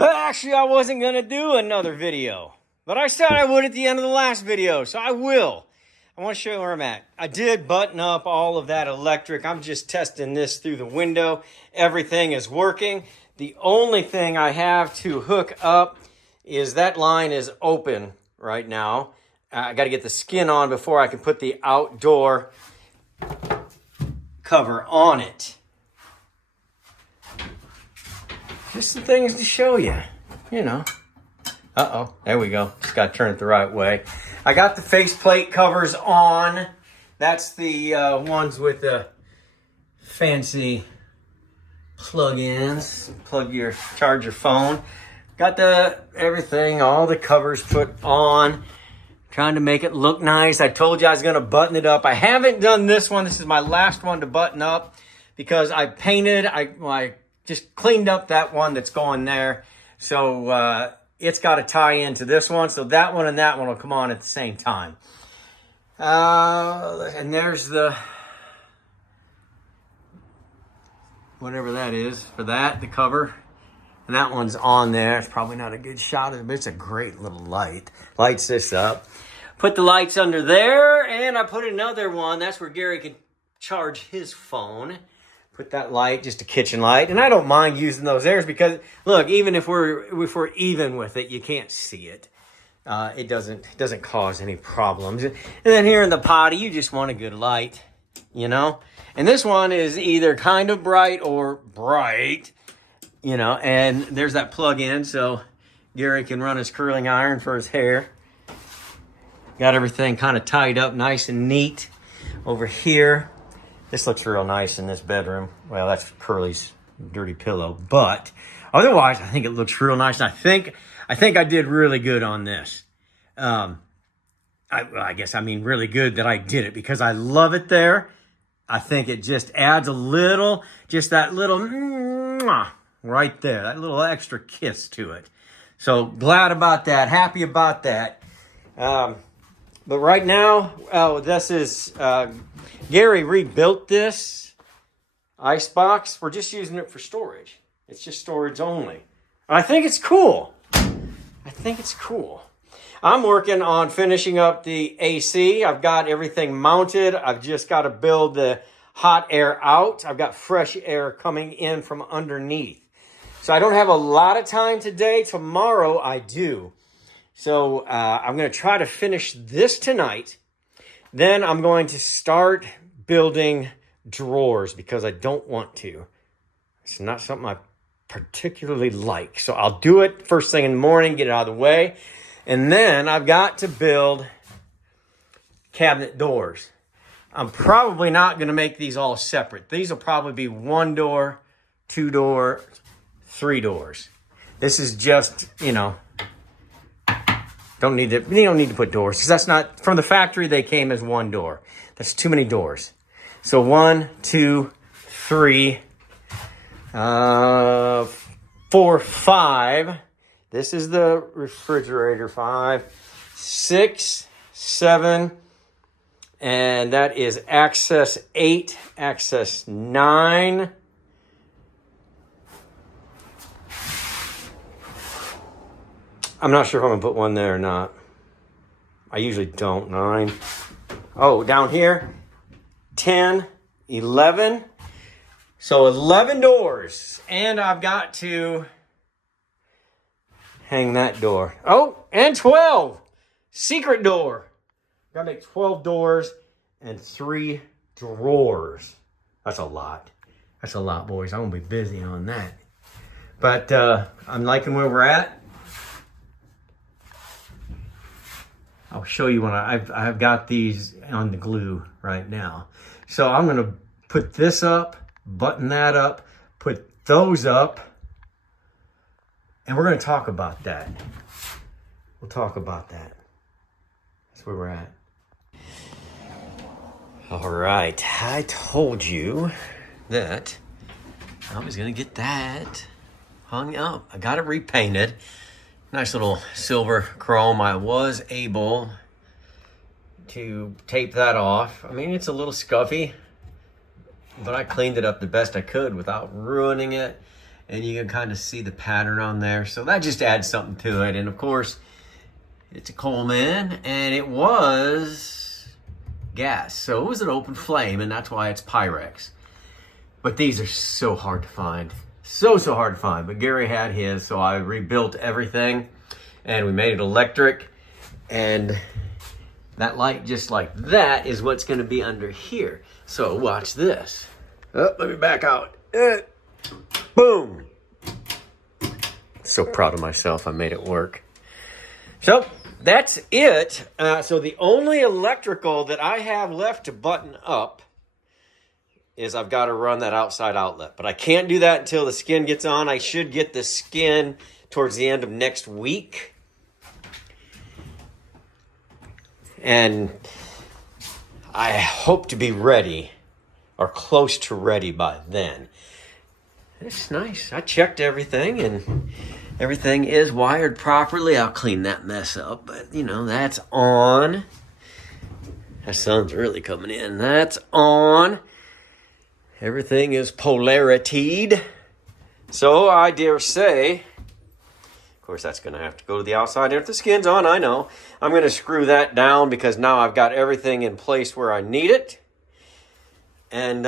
Actually, I wasn't going to do another video, but I said I would at the end of the last video, so I will. I want to show you where I'm at. I did button up all of that electric. I'm just testing this through the window. Everything is working. The only thing I have to hook up is that line is open right now. I got to get the skin on before I can put the outdoor cover on it. Just some things to show you, you know. Uh-oh, there we go. Just got to turn it the right way. I got the faceplate covers on. That's the ones with the fancy plug-ins. Charge your phone. Got everything, all the covers put on. Trying to make it look nice. I told you I was going to button it up. I haven't done this one. This is my last one to button up because I painted. I just cleaned up that one that's going there. So it's got to tie into this one. So that one and that one will come on at the same time. And there's the, whatever that is for that, the cover. And that one's on there. It's probably not a good shot of it, but it's a great little light. Lights this up. Put the lights under there, and I put another one. That's where Gary can charge his phone. Put that light, just a kitchen light. And I don't mind using those there because, look, even if we're even with it, you can't see it. It doesn't cause any problems. And then here in the potty, you just want a good light, you know? And this one is either kind of bright or bright. You know, and there's that plug-in, so Gary can run his curling iron for his hair. Got everything kind of tied up nice and neat over here. This looks real nice in this bedroom. Well, that's Curly's dirty pillow, but otherwise, I think it looks real nice. And I think I did really good on this. I guess I mean really good that I did it because I love it there. I think it just adds a little, just that little right there, that little extra kiss to it. So glad about that, happy about that. But right now, this is, Gary rebuilt this ice box. We're just using it for storage. It's just storage only. I think it's cool. I'm working on finishing up the AC. I've got everything mounted. I've just got to build the hot air out. I've got fresh air coming in from underneath. So I don't have a lot of time today. Tomorrow I do. So I'm going to try to finish this tonight. Then I'm going to start building drawers because I don't want to. It's not something I particularly like. So I'll do it first thing in the morning, get it out of the way. And then I've got to build cabinet doors. I'm probably not going to make these all separate. These will probably be 1 door, 2 door, 3 doors. This is just, you know, you don't need to put doors because that's not, from the factory they came as 1 door. That's too many doors. So 1, 2, 3, 4, 5. This is the refrigerator, 5, 6, 7, and that is access 8, access 9. I'm not sure if I'm going to put one there or not. I usually don't. 9. Oh, down here, 10, 11. So 11 doors. And I've got to hang that door. Oh, and 12. Secret door. Got to make 12 doors and 3 drawers. That's a lot. That's a lot, boys. I'm going to be busy on that. But I'm liking where we're at. I'll show you when I've got these on the glue right now. So I'm going to put this up, button that up, put those up, and we're going to talk about that. We'll talk about that. That's where we're at. All right. I told you that I was going to get that hung up. I got it repainted. Nice little silver chrome. I was able to tape that off. I mean, it's a little scuffy, but I cleaned it up the best I could without ruining it. and you can kind of see the pattern on there. So that just adds something to it. And of course, it's a Coleman, and it was gas. So it was an open flame, and that's why it's Pyrex. But these are so hard to find. So hard to find. But Gary had his, so I rebuilt everything, and we made it electric. And that light, just like that, is what's going to be under here. So watch this. Oh, let me back out. Boom. So proud of myself. I made it work. So that's it. So the only electrical that I have left to button up is I've got to run that outside outlet. But I can't do that until the skin gets on. I should get the skin towards the end of next week. And I hope to be ready or close to ready by then. It's nice. I checked everything and everything is wired properly. I'll clean that mess up, but you know, that's on. The sun's really coming in. That's on. Everything is polaritied. So I dare say, of course, that's going to have to go to the outside. If the skin's on, I know. I'm going to screw that down because now I've got everything in place where I need it. And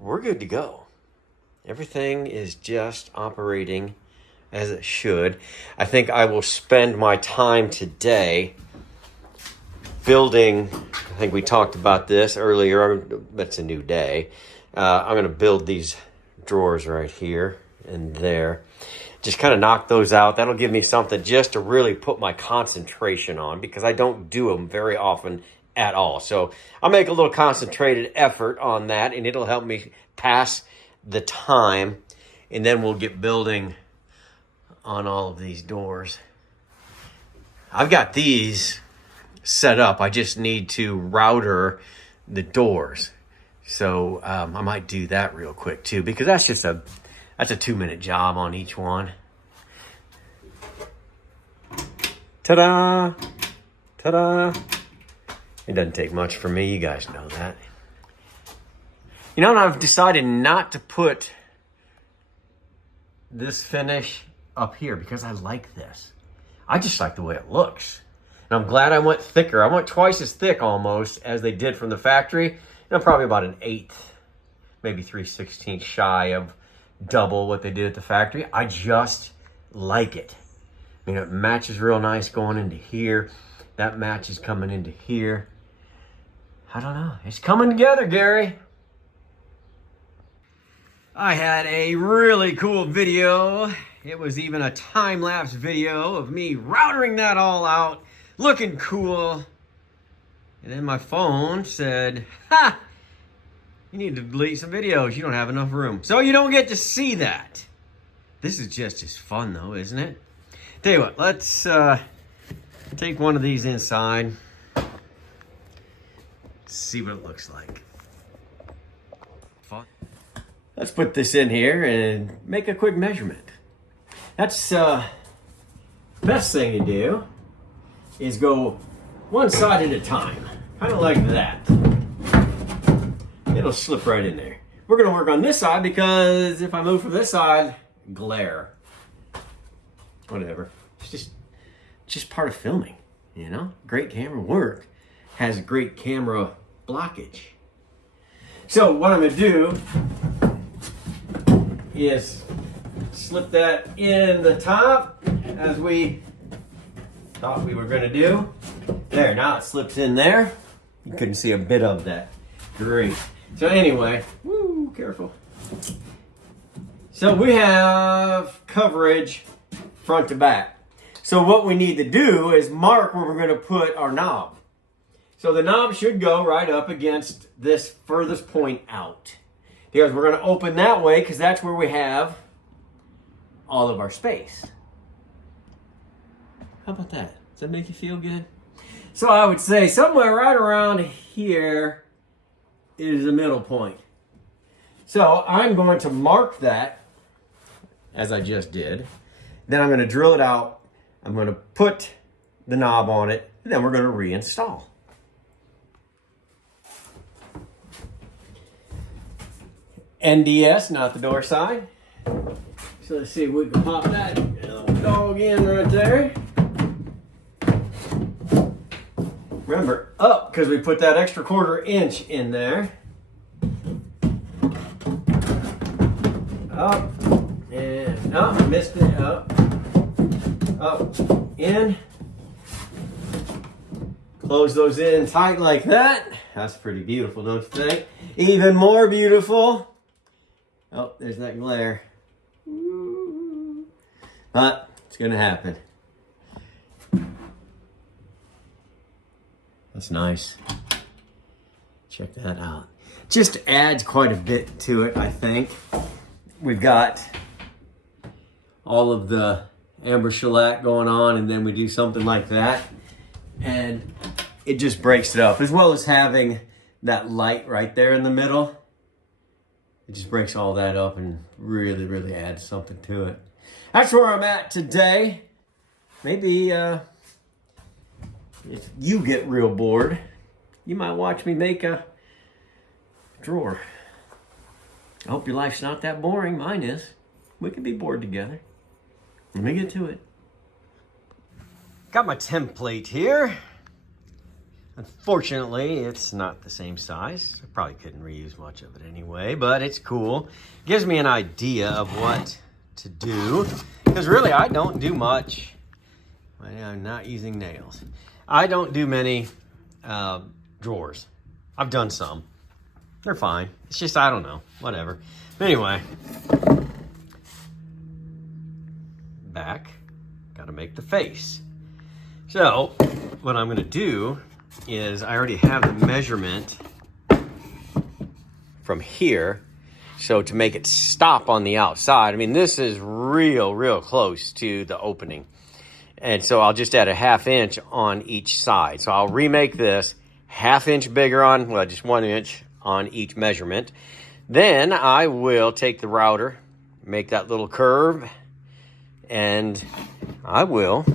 we're good to go. Everything is just operating as it should. I think I will spend my time today building, I think we talked about this earlier, but it's a new day. I'm going to build these drawers right here and there. Just kind of knock those out. That'll give me something just to really put my concentration on because I don't do them very often at all. So I'll make a little concentrated effort on that and it'll help me pass the time, and then we'll get building on all of these doors. I've got these set up. I just need to router the doors. So I might do that real quick too, because that's a 2-minute job on each one. Ta-da! Ta-da! It doesn't take much for me. You guys know that. You know, and I've decided not to put this finish up here because I like this. I just like the way it looks. And I'm glad I went thicker. I went twice as thick almost as they did from the factory. You know, probably about an 1/8, maybe 3/16 shy of double what they did at the factory. I just like it. I mean, it matches real nice going into here. That matches coming into here. I don't know. It's coming together, Gary. I had a really cool video. It was even a time-lapse video of me routering that all out, looking cool. And then my phone said, ha! You need to delete some videos. You don't have enough room. So you don't get to see that. This is just as fun though, isn't it? Tell you what, let's take one of these inside. See what it looks like. Fun. Let's put this in here and make a quick measurement. That's best thing to do is go one side at a time, kind of like that. It'll slip right in there. We're gonna work on this side because if I move from this side, glare. Whatever. It's just part of filming, you know? Great camera work has great camera blockage. So what I'm gonna do is slip that in the top as we thought we were gonna do. There, now it slips in there. You couldn't see a bit of that. Great. So anyway, woo, careful. So we have coverage front to back. So what we need to do is mark where we're going to put our knob. So the knob should go right up against this furthest point out. Because we're going to open that way because that's where we have all of our space. How about that? Does that make you feel good? So I would say somewhere right around here is the middle point. So I'm going to mark that as I just did. Then I'm going to drill it out. I'm going to put the knob on it, and then we're going to reinstall. NDS, not the door side. So let's see if we can pop that dog in right there. Remember, up, because we put that extra 1/4 inch in there. Up, and up, missed it, up, in. Close those in tight like that. That's pretty beautiful, don't you think? Even more beautiful. Oh, there's that glare. But it's gonna happen. That's nice. Check that out. Just adds quite a bit to it, I think. We've got all of the amber shellac going on, and then we do something like that, and it just breaks it up, as well as having that light right there in the middle. It just breaks all that up and really, really adds something to it. That's where I'm at today. Maybe if you get real bored, you might watch me make a drawer. I hope your life's not that boring. Mine is. We could be bored together. Let me get to it. Got my template here. Unfortunately, it's not the same size. I probably couldn't reuse much of it anyway, but it's cool. Gives me an idea of what to do. Because really, I don't do much. I'm not using nails. I don't do many drawers. I've done some. They're fine. It's just, I don't know. Whatever. Anyway. Back. Got to make the face. So, what I'm going to do is I already have the measurement from here. So to make it stop on the outside, I mean, this is real close to the opening. And so I'll just add a 1/2 inch on each side. So I'll remake this 1/2 inch bigger on, well, just 1 inch on each measurement. Then I will take the router, make that little curve, and I will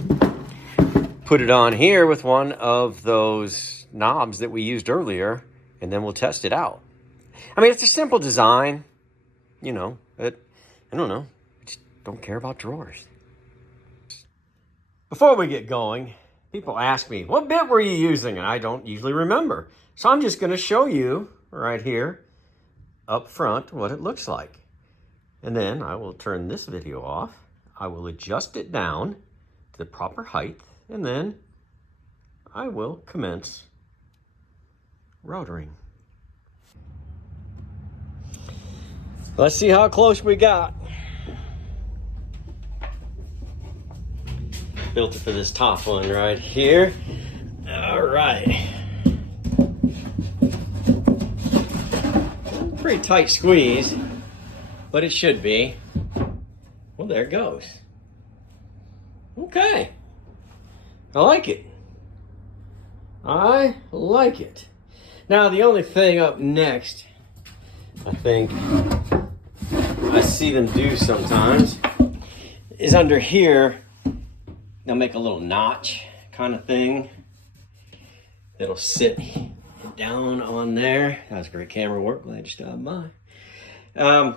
put it on here with one of those knobs that we used earlier, and then we'll test it out. I mean, it's a simple design, you know, but I don't know. I just don't care about drawers. Before we get going, people ask me, what bit were you using? And I don't usually remember. So I'm just going to show you right here up front what it looks like. And then I will turn this video off. I will adjust it down to the proper height. And then I will commence routering. Let's see how close we got. Built it for this top one right here. All right. Pretty tight squeeze, but it should be. Well, there it goes. Okay. I like it. I like it. Now, the only thing up next, I think I see them do sometimes, is under here, they'll make a little notch kind of thing that'll sit down on there. That was great camera work. Glad you stopped by. I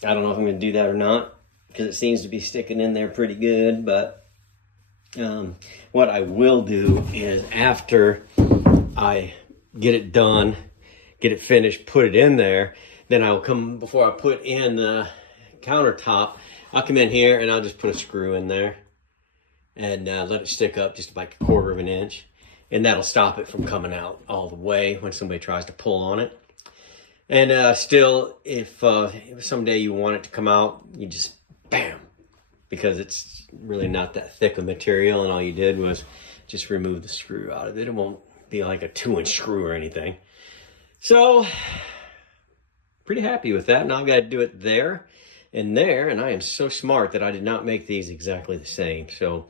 don't know if I'm going to do that or not, because it seems to be sticking in there pretty good, but what I will do is after I get it done, get it finished, put it in there, then I'll come, before I put in the countertop, I'll come in here and I'll just put a screw in there and let it stick up just like 1/4 inch. And that'll stop it from coming out all the way when somebody tries to pull on it. And still, if someday you want it to come out, you just bam, because it's really not that thick of material, and all you did was just remove the screw out of it. It won't be like a 2-inch screw or anything. So, pretty happy with that. Now I've got to do it there and there, and I am so smart that I did not make these exactly the same. So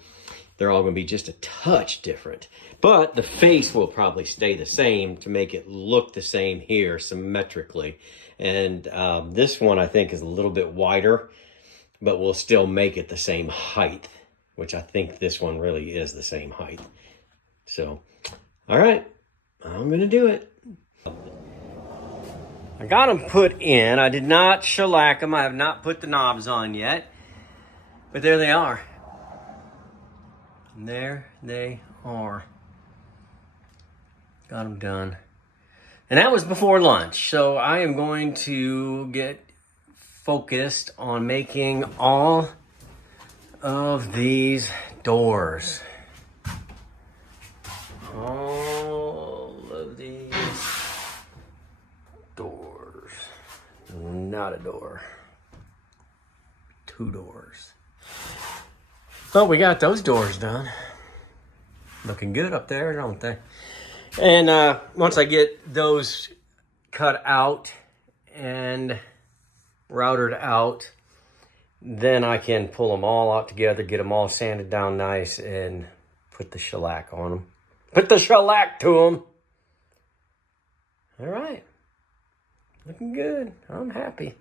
they're all going to be just a touch different. But the face will probably stay the same to make it look the same here symmetrically. And this one I think is a little bit wider, but we'll still make it the same height, which I think this one really is the same height. So, all right, I'm going to do it. I got them put in. I did not shellac them. I have not put the knobs on yet. But there they are. And there they are. Got them done. And that was before lunch. So I am going to get focused on making all of these doors. All of these doors. Not a door. 2 doors. But we got those doors done. Looking good up there, don't they? And once I get those cut out and routed out, then I can pull them all out together, get them all sanded down nice, and put the shellac on them. Put the shellac to them. All right. Looking good. I'm happy.